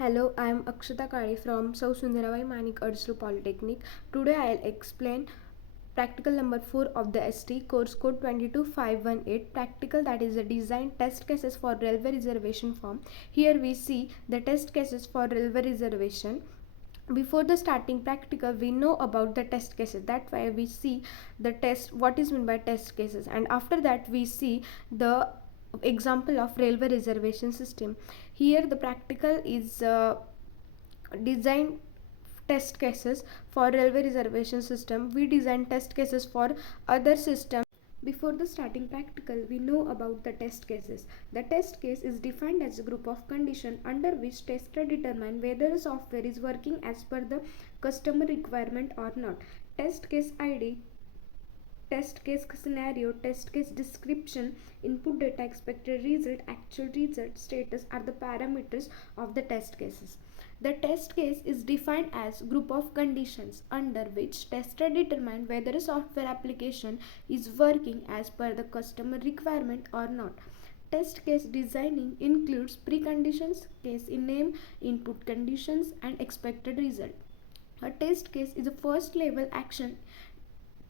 Hello, I am Akshata Kale from South Sundarabai Manik Arslu Polytechnic. Today I will explain practical number 4 of the ST course code 22518 practical, that is the design test cases for railway reservation form. Here we see the test cases for railway reservation. Before the starting practical, we know about the test cases. That's why we see the test, what is meant by test cases, and after that we see the example of railway reservation system. Here the practical is design test cases for railway reservation system. We design test cases for other systems. Before the starting practical, we know about the test cases. The test case is defined as a group of conditions under which tester determine whether a software is working as per the customer requirement or not. Test case ID, test case scenario, test case description, input data, expected result, actual result, status are the parameters of the test cases. The test case is defined as group of conditions under which tester determine whether a software application is working as per the customer requirement or not. Test case designing includes preconditions, case in name, input conditions, and expected result. A test case is a first level action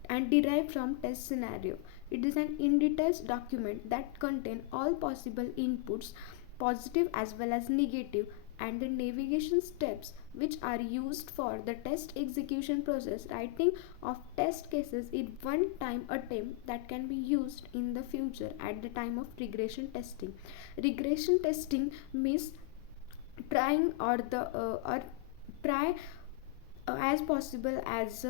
and derived from test scenario. It is an in-details document that contains all possible inputs, positive as well as negative, and the navigation steps which are used for the test execution process. Writing of test cases is one time attempt that can be used in the future at the time of regression testing. Regression testing means trying or try as possible as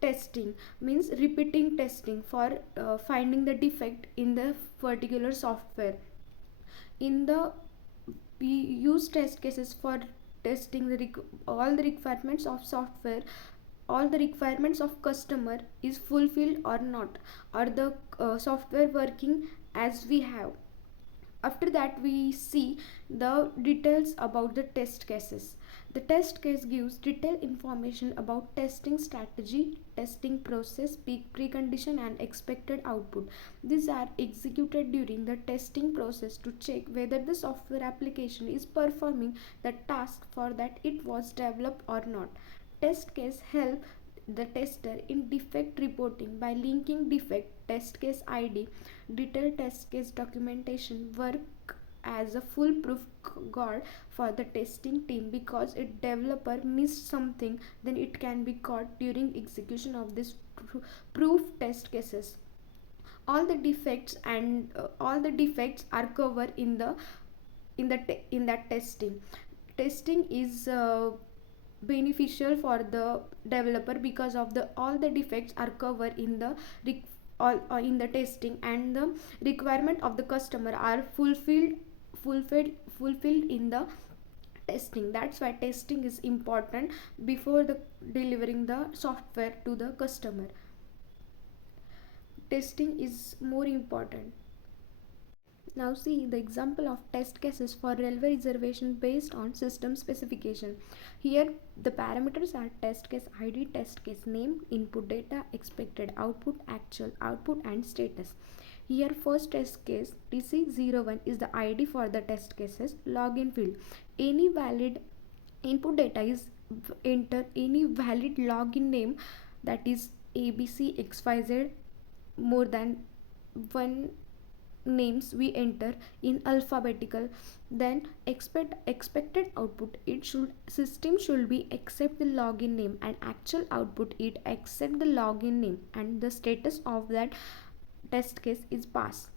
testing, means repeating testing for finding the defect in the particular software. In the we use test cases for testing all the requirements of software, all the requirements of customer is fulfilled or not, or the software working as we have. After that we see the details about the test cases. The test case gives detailed information about testing strategy, testing process, precondition, and expected output. These are executed during the testing process to check whether the software application is performing the task for that it was developed or not. Test case help the tester in defect reporting by linking defect, test case ID, detailed test case documentation work as a foolproof guard for the testing team, because if developer missed something, then it can be caught during execution of this proof test cases. All the defects and all the defects are covered in that testing. Testing is beneficial for the developer because of the all the defects are covered in the in the testing, and the requirement of the customer are fulfilled in the testing. That's why testing is important before the delivering the software to the customer. Testing is more important. Now see the example of test cases for railway reservation based on system specification. Here the parameters are test case ID, test case name, input data, expected output, actual output, and status. Here first test case TC01 is the ID for the test cases. Login field, any valid input data is enter any valid login name, that is ABCXYZ, more than one names we enter in alphabetical. Then expected output, it should system should be accept the login name, and actual output it accept the login name, and the status of that test case is pass.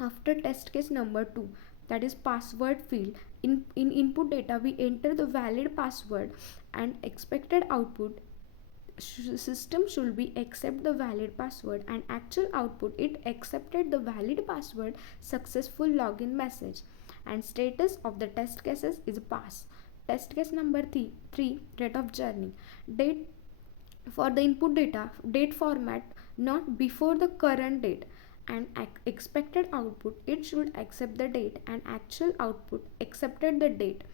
After test case number 2, that is password field, in input data we enter the valid password, and expected output system should be accept the valid password, and actual output it accepted the valid password, successful login message, and status of the test cases is pass. Test case number 3, rate of journey, date for the input data, date format not before the current date, and expected output it should accept the date, and actual output accepted the date,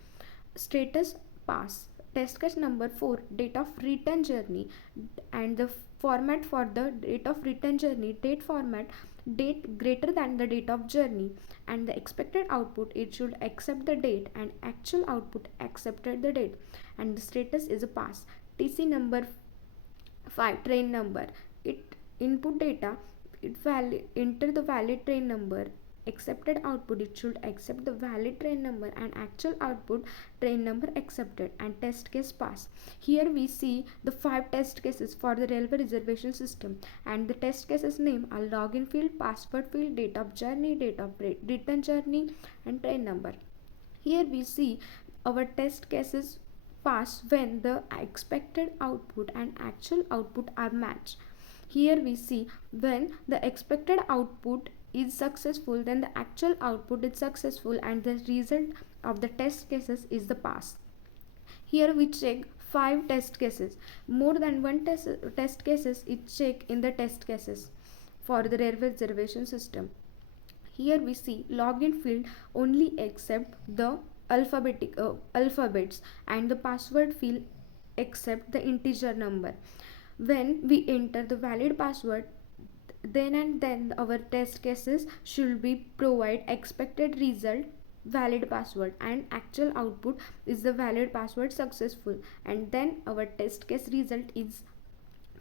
status pass. Test case number 4, date of return journey, and the format for the date of return journey, date format date greater than the date of journey, and the expected output it should accept the date, and actual output accepted the date, and the status is a pass. TC number 5 train number, it input data, it valid enter the valid train number, accepted output it should accept the valid train number, and actual output train number accepted, and test case pass. Here we see the 5 test cases for the railway reservation system, and the test cases name are login field, password field, date of journey, date of return journey, and train number. Here we see our test cases pass when the expected output and actual output are matched. Here we see when the expected output is successful, then the actual output is successful, and the result of the test cases is the pass. Here we check 5 test cases. More than one test cases is checked in the test cases for the railway reservation system. Here we see login field only accept the alphabets, and the password field accept the integer number. When we enter the valid password, then our test cases should be provide expected result valid password, and actual output is the valid password successful, and then our test case result is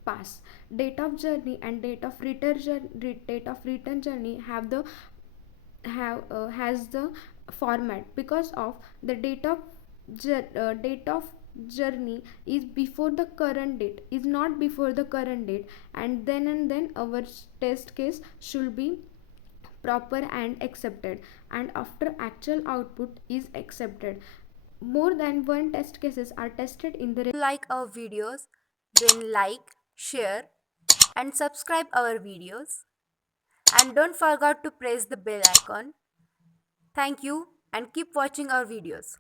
pass. Date of journey and date of return journey has the format, because of the date of journey is before the current date, is not before the current date, and then our test case should be proper and accepted, and after actual output is accepted. More than one test cases are tested in the Like our videos, then like, share and subscribe our videos, and don't forget to press the bell icon. Thank you and keep watching our videos.